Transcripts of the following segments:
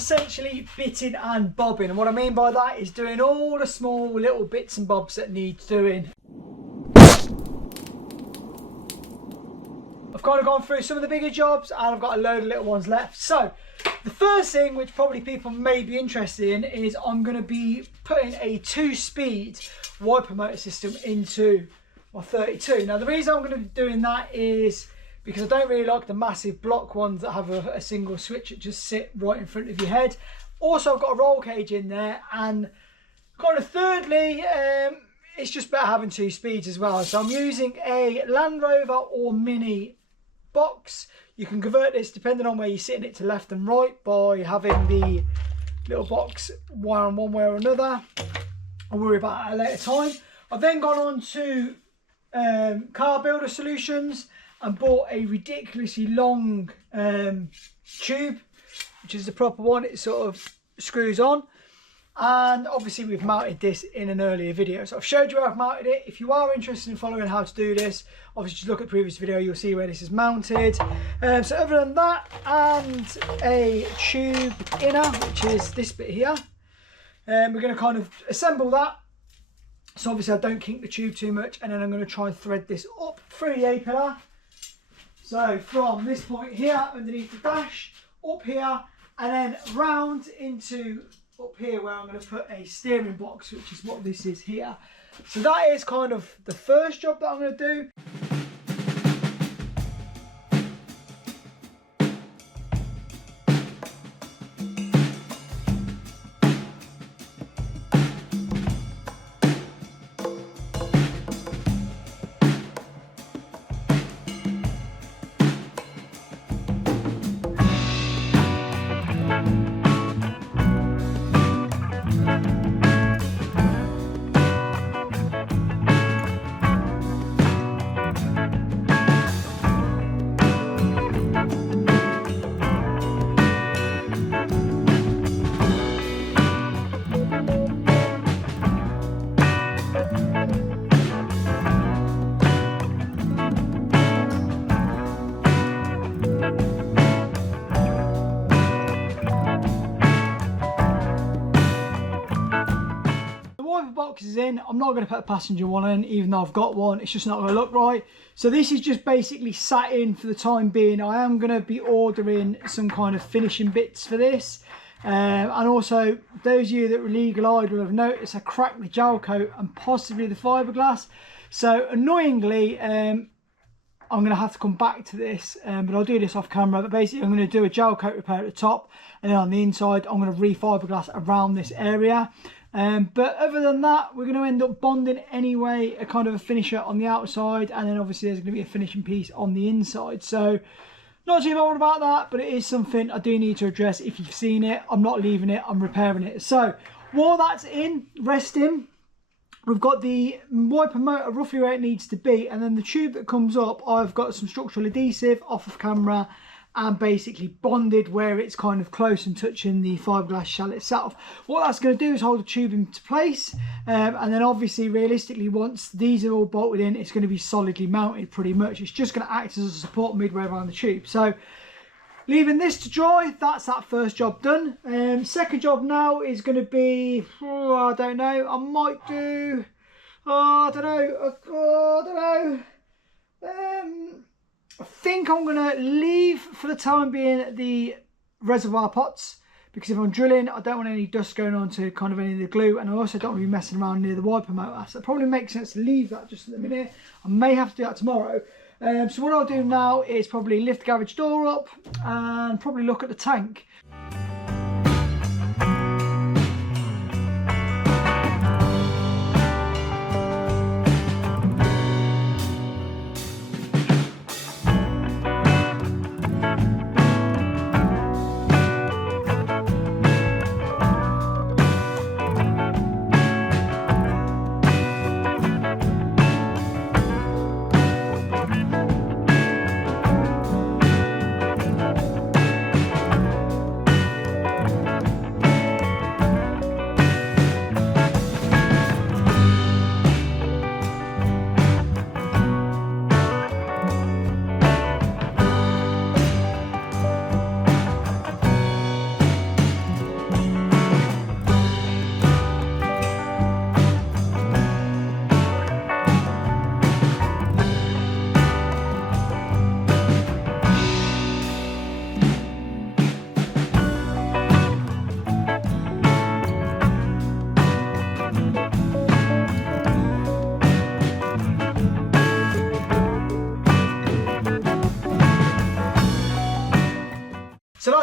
essentially bitting and bobbing, and what I mean by that is doing all the small little bits and bobs that need doing. I've kind of gone through some of the bigger jobs and I've got a load of little ones left. So the first thing, which probably people may be interested in, is I'm going to be putting a 2-speed wiper motor system into my 32. Now the reason I'm going to be doing that is because I don't really like the massive block ones that have a single switch that just sit right in front of your head. Also, I've got a roll cage in there, and kind of thirdly, it's just better having 2 speeds as well. So I'm using a Land Rover or Mini box. You can convert this depending on where you're sitting it to left and right by having the little box one way or another. I'll worry about it at a later time. I've then gone on to Car Builder Solutions and bought a ridiculously long tube, which is the proper one. It sort of screws on, and obviously we've mounted this in an earlier video, so I've showed you where I've mounted it. If you are interested in following how to do this, obviously just look at the previous video, you'll see where this is mounted. So other than that, and a tube inner, which is this bit here, we're going to kind of assemble that, so obviously I don't kink the tube too much, and then I'm going to try and thread this up through the A-pillar. So from this point here underneath the dash, up here, and then round into up here where I'm going to put a steering box, which is what this is here. So that is kind of the first job that I'm going to do. Box is in. I'm not going to put a passenger one in, even though I've got one. It's just not going to look right. So this is just basically sat in for the time being. I am going to be ordering some kind of finishing bits for this, and also those of you that were legal-eyed will have noticed I cracked the gel coat and possibly the fiberglass. So annoyingly, I'm going to have to come back to this, but I'll do this off camera. But basically I'm going to do a gel coat repair at the top, and then on the inside I'm going to re-fiberglass around this area. But other than that, we're going to end up bonding anyway, a kind of a finisher on the outside, and then obviously there's going to be a finishing piece on the inside. So not too bothered about that, but it is something I do need to address. If you've seen it, I'm not leaving it, I'm repairing it. So while that's in, resting, we've got the wiper motor roughly where it needs to be, and then the tube that comes up, I've got some structural adhesive off of camera and basically bonded where it's kind of close and touching the fiberglass shell itself. What that's going to do is hold the tube into place, and then obviously realistically once these are all bolted in, it's going to be solidly mounted pretty much. It's just going to act as a support midway around the tube. So leaving this to dry, that's that first job done. Second job now is going to be, I don't know, I might do, I don't know. I think I'm going to leave for the time being the reservoir pots, because if I'm drilling, I don't want any dust going on to kind of any of the glue, and I also don't want to be messing around near the wiper motor. So it probably makes sense to leave that just at the minute. I may have to do that tomorrow. So what I'll do now is probably lift the garage door up and probably look at the tank.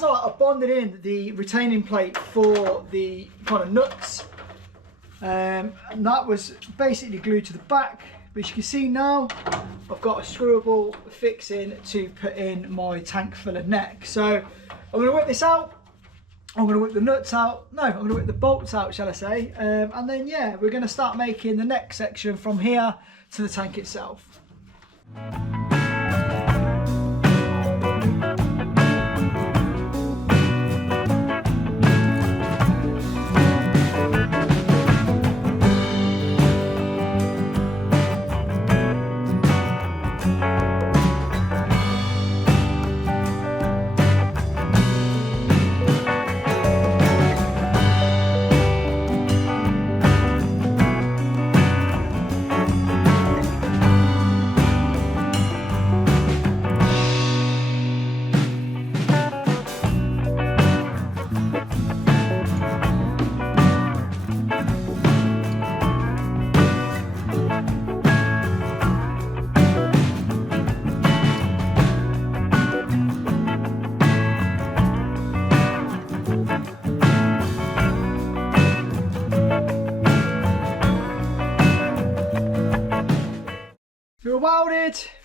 last night I bonded in the retaining plate for the kind of nuts, and that was basically glued to the back. But as you can see now, I've got a screwable fixing to put in my tank filler neck. So I'm going to whip this out. I'm going to whip the nuts out. No, I'm going to whip the bolts out, shall I say. And then, yeah, we're going to start making the neck section from here to the tank itself.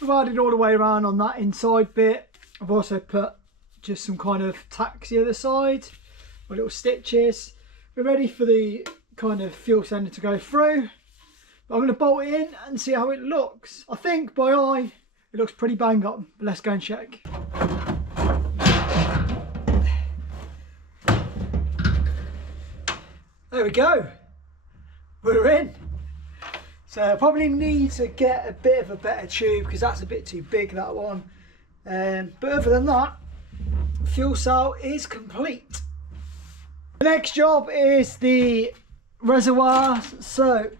We're welded all the way around on that inside bit. I've also put just some kind of tacks the other side, or little stitches. We're ready for the kind of fuel sender to go through. But I'm going to bolt it in and see how it looks. I think by eye it looks pretty bang up, but let's go and check. There we go, we're in. So I probably need to get a bit of a better tube because that's a bit too big, that one. But other than that, fuel cell is complete. The next job is the reservoir. So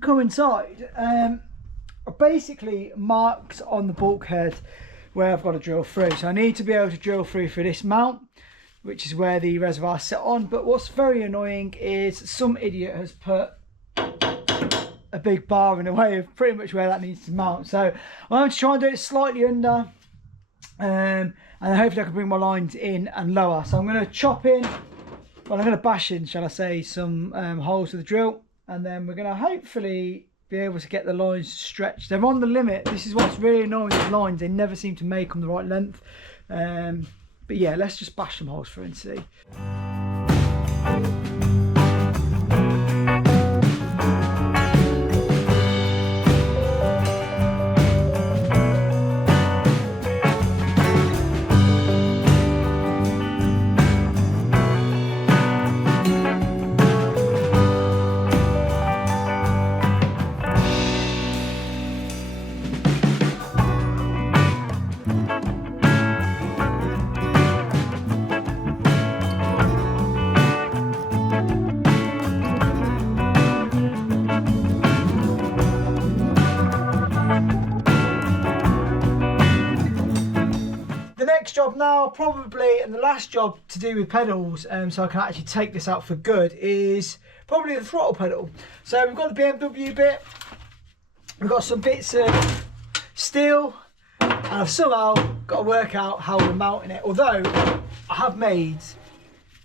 come inside. I basically marked on the bulkhead where I've got to drill through. So I need to be able to drill through for this mount, which is where the reservoir is set on. But what's very annoying is some idiot has put a big bar in the way of pretty much where that needs to mount. So I'm going to try and do it slightly under, and hopefully I can bring my lines in and lower. So I'm going to chop in, well, I'm going to bash in, shall I say, some holes with the drill, and then we're going to hopefully be able to get the lines stretched. They're on the limit. This is what's really annoying with lines. They never seem to make them the right length. But yeah, let's just bash some holes through and see. Job now, probably, and the last job to do with pedals, so I can actually take this out for good, is probably the throttle pedal. So we've got the BMW bit, we've got some bits of steel, and I've somehow got to work out how we're mounting it. Although I have made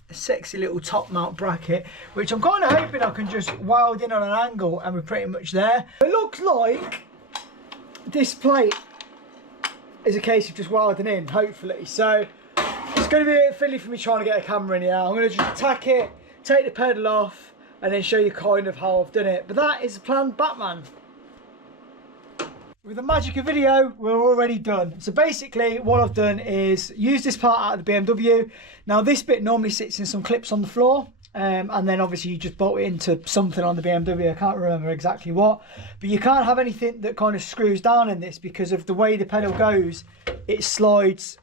a sexy little top mount bracket, which I'm kind of hoping I can just weld in on an angle and we're pretty much there. It looks like this plate is a case of just welding in, hopefully. So it's going to be a bit fiddly for me trying to get a camera in here. I'm going to just tack it, take the pedal off, and then show you kind of how I've done it. But that is the plan, Batman. With the magic of video, we're already done. So basically what I've done is use this part out of the BMW. Now this bit normally sits in some clips on the floor. And then obviously you just bolt it into something on the BMW. I can't remember exactly what, but you can't have anything that kind of screws down in this because of the way the pedal goes. It slides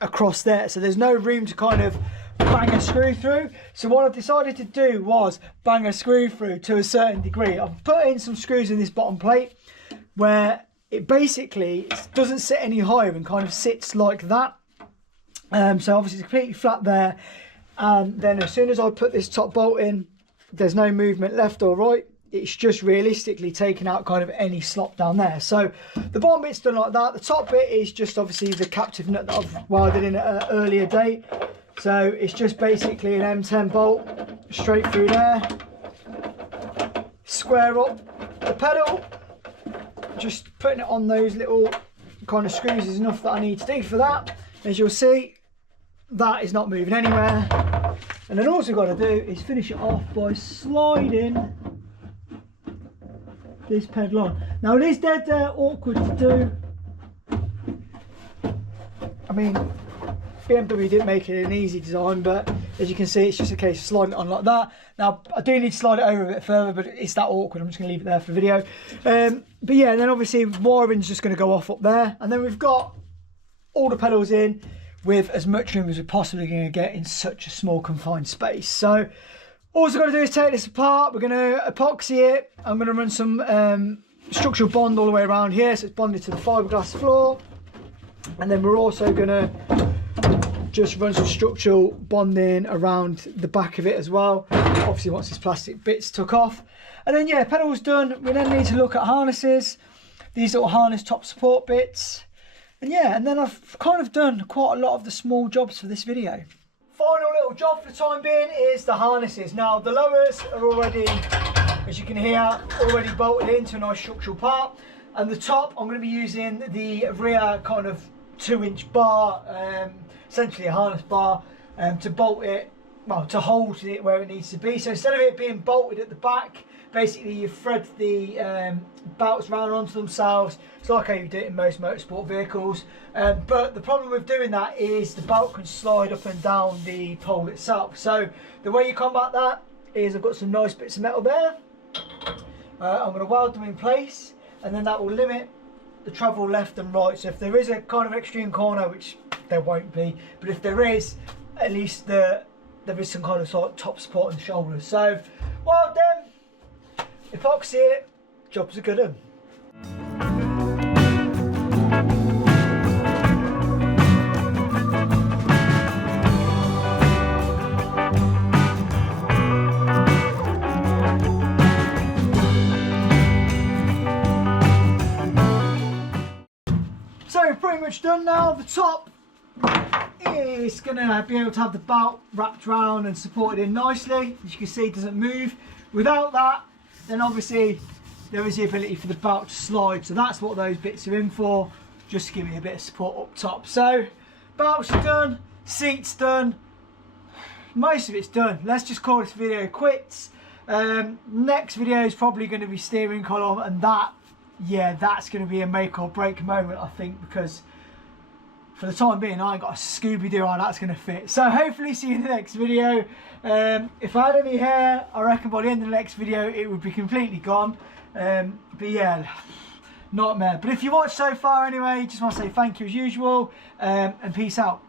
across there, so there's no room to kind of bang a screw through. So what I've decided to do was bang a screw through to a certain degree. I've put in some screws in this bottom plate where it basically doesn't sit any higher and kind of sits like that. So obviously it's completely flat there. And then as soon as I put this top bolt in, there's no movement left or right. it's just realistically taking out kind of any slop down there. So the bottom bit's done like that. The top bit is just obviously the captive nut that I've welded in at an earlier date. So it's just basically an M10 bolt straight through there. Square up the pedal. Just putting it on those little kind of screws is enough that I need to do for that. As you'll see, that is not moving anywhere. And then all I've got to do is finish it off by sliding this pedal on. Now it is dead awkward to do. I mean, BMW didn't make it an easy design, but as you can see, it's just a case of sliding it on like that. Now I do need to slide it over a bit further, but it's that awkward. I'm just going to leave it there for the video. But yeah, and then obviously wiring's just going to go off up there, and then we've got all the pedals in with as much room as we're possibly going to get in such a small confined space. So all we've got to do is take this apart. We're going to epoxy it. I'm going to run some structural bond all the way around here, so it's bonded to the fiberglass floor. And then we're also going to just run some structural bonding around the back of it as well. Obviously once this plastic bit's took off. And then yeah, pedal's done. We then need to look at harnesses. These little harness top support bits. And yeah, and then I've kind of done quite a lot of the small jobs for this video. Final little job for the time being is the harnesses. Now the lowers are already, as you can hear, already bolted into a nice structural part. And the top, I'm going to be using the rear kind of 2-inch bar, essentially a harness bar, to bolt it, well, to hold it where it needs to be. So instead of it being bolted at the back, basically you thread the belts round onto themselves. It's like how you do it in most motorsport vehicles. But the problem with doing that is the belt can slide up and down the pole itself. So the way you combat that is I've got some nice bits of metal there. I'm going to weld them in place, and then that will limit the travel left and right. So if there is a kind of extreme corner, which there won't be, but if there is, at least there is some kind of sort of top support on the shoulders. So weld them, epoxy it, job's a good one. So pretty much done now. The top is going to be able to have the belt wrapped around and supported in nicely. As you can see, it doesn't move. Without that, then obviously there is the ability for the belt to slide. So that's what those bits are in for, just to give me a bit of support up top. So belts are done, seats done, most of it's done. Let's just call this video quits. Next video is probably going to be steering column, and that, yeah, that's going to be a make or break moment, I think, because for the time being I ain't got a Scooby-Doo how that's going to fit. So hopefully see you in the next video. If I had any hair, I reckon by the end of the next video it would be completely gone. But yeah, nightmare. But if you watched so far anyway, just want to say thank you as usual, and peace out.